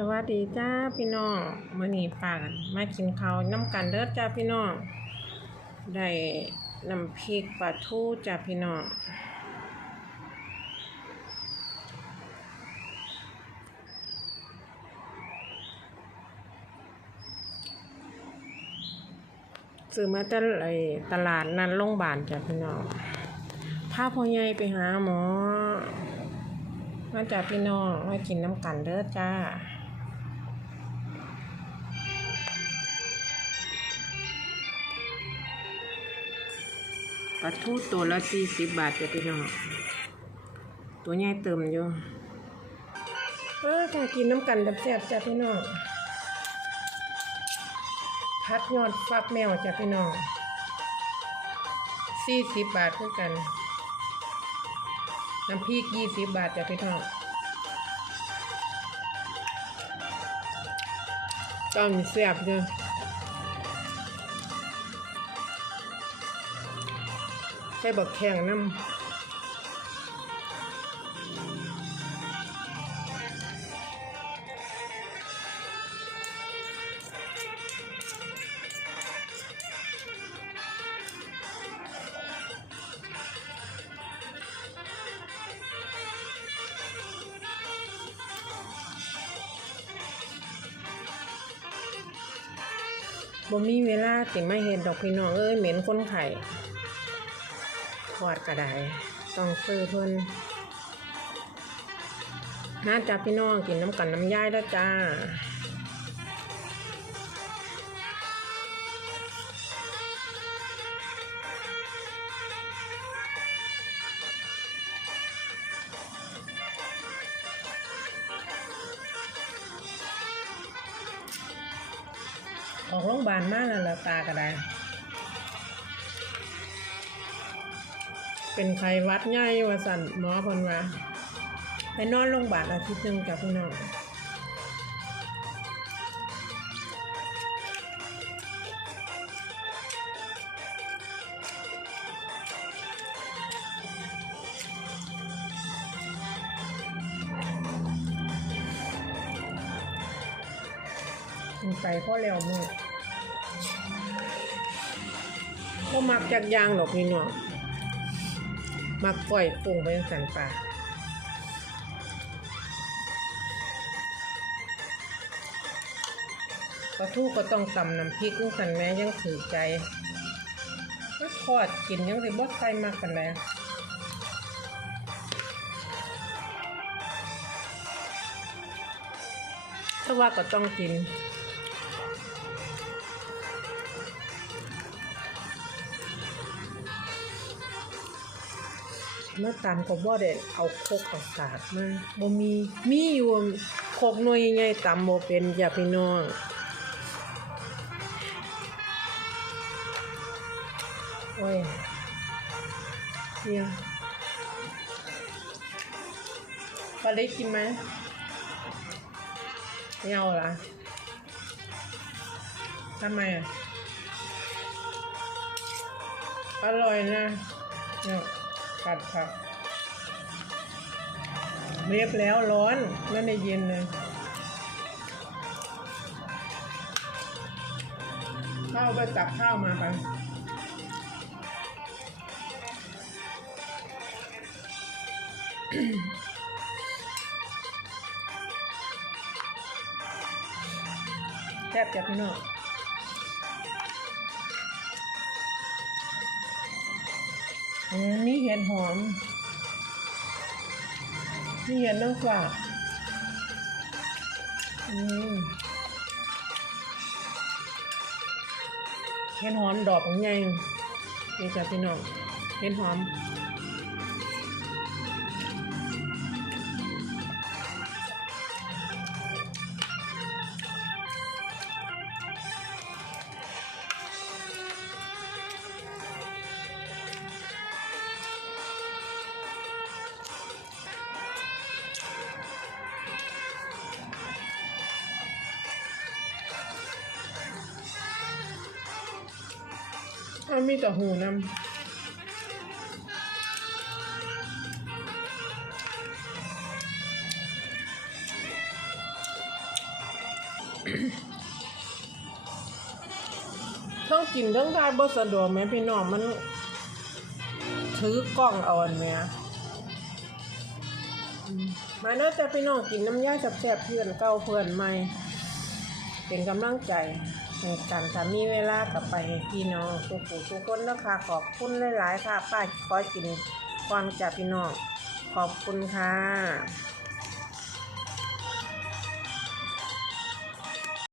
สวัสดีจ้าพี่น้องมื้อนี้ปากันมากินข้าวน้ำกันเด้อจ้าพี่น้องได้น้ำพริกปลาทูจ้าพี่น้องซื้อมาจากไอ้ตลาดนัดโรงพยาบาลจ้าพี่น้องพาพ่อใหญ่ไปหาหมอมาจากพี่น้องมากินน้ำกันเด้อจ้า ปลาทูตัวละสี่สิบบาทจ้ะพี่น้อง ตัวใหญ่เติมอยู่เออถ้ากินน้ำกันแซ่บจ้ะพี่น้องพัดยอดฟักแมวจ้ะพี่น้องสี่สิบบาทเท่ากัน น้ำพริกยี่สิบบาทจ้ะพี่น้องตอนเสียบเลย ใส่บักแข็งน้ำบ่มีเวลาติมาเห็นดอกพี่น้องเอ้ยเหม็นคนไข่ ทอดกระไดต้องซื้อเพิ่นน่าจะพี่น้องกินน้ำกันน้ำย่ายแล้วจ้าออกโรงพยาบาลมากแล้วล่ะตากระได เป็นไข้วัดใหญ่ว่าสั่นหมอเพิ่นว่าไปนอนโรงพยาบาลอาทิตย์หนึงจ้ะพี่น้องกินไปเพราะแล้วมือก็มักจากยางหรอกพี่น้อง มักปล่อยปรุงไปจังสันป่าปลาทูก็ต้องตำน้ำพริกจังสันแม่ยังถือใจก็ทอดกินยังสิบ่ใส่มากกันแล้วแต่ว่าก็ต้องกิน เมื่อตันก็บ่ได้เอาโคกเอาสากมาบ่มีมีอยู่โคกหน่วยใหญ่ๆตำบ่เป็นจ้ะพี่น้องโอ้ยเนี่ยปลาเล็กกินไหมไม่เอาละทำไมอะ อร่อยนะเนี่ย ผัดผักเรียบแล้วร้อนไม่ได้เย็นเลยข้าวไปตักข้าวมาไปแทบจะพี่น้อง อืมมีเห็ดหอมมีเห็ดนางฟ้าอืมเห็ดหอมดอกของใหญ่นี่จ้ะพี่น้องเห็ดหอม เอามีแต่หูนำต้องกินเรื่องได้บ่สะดวกไหมพี่น้องมัน ถือกล้องเอาอันแหม่อืมมาเด้อแต่พี่น้องกินน้ำย่ายแซ่บๆเพื่อนเก่าเพื่อนใหม่ เป็นกำลังใจ กันถ้ามีเวลากลับไปพี่น้องทุกผู้ทุกคนนะคะขอบคุณหลายๆค่ะป้าขอกินก่อนจากพี่น้องขอบคุณค่ะ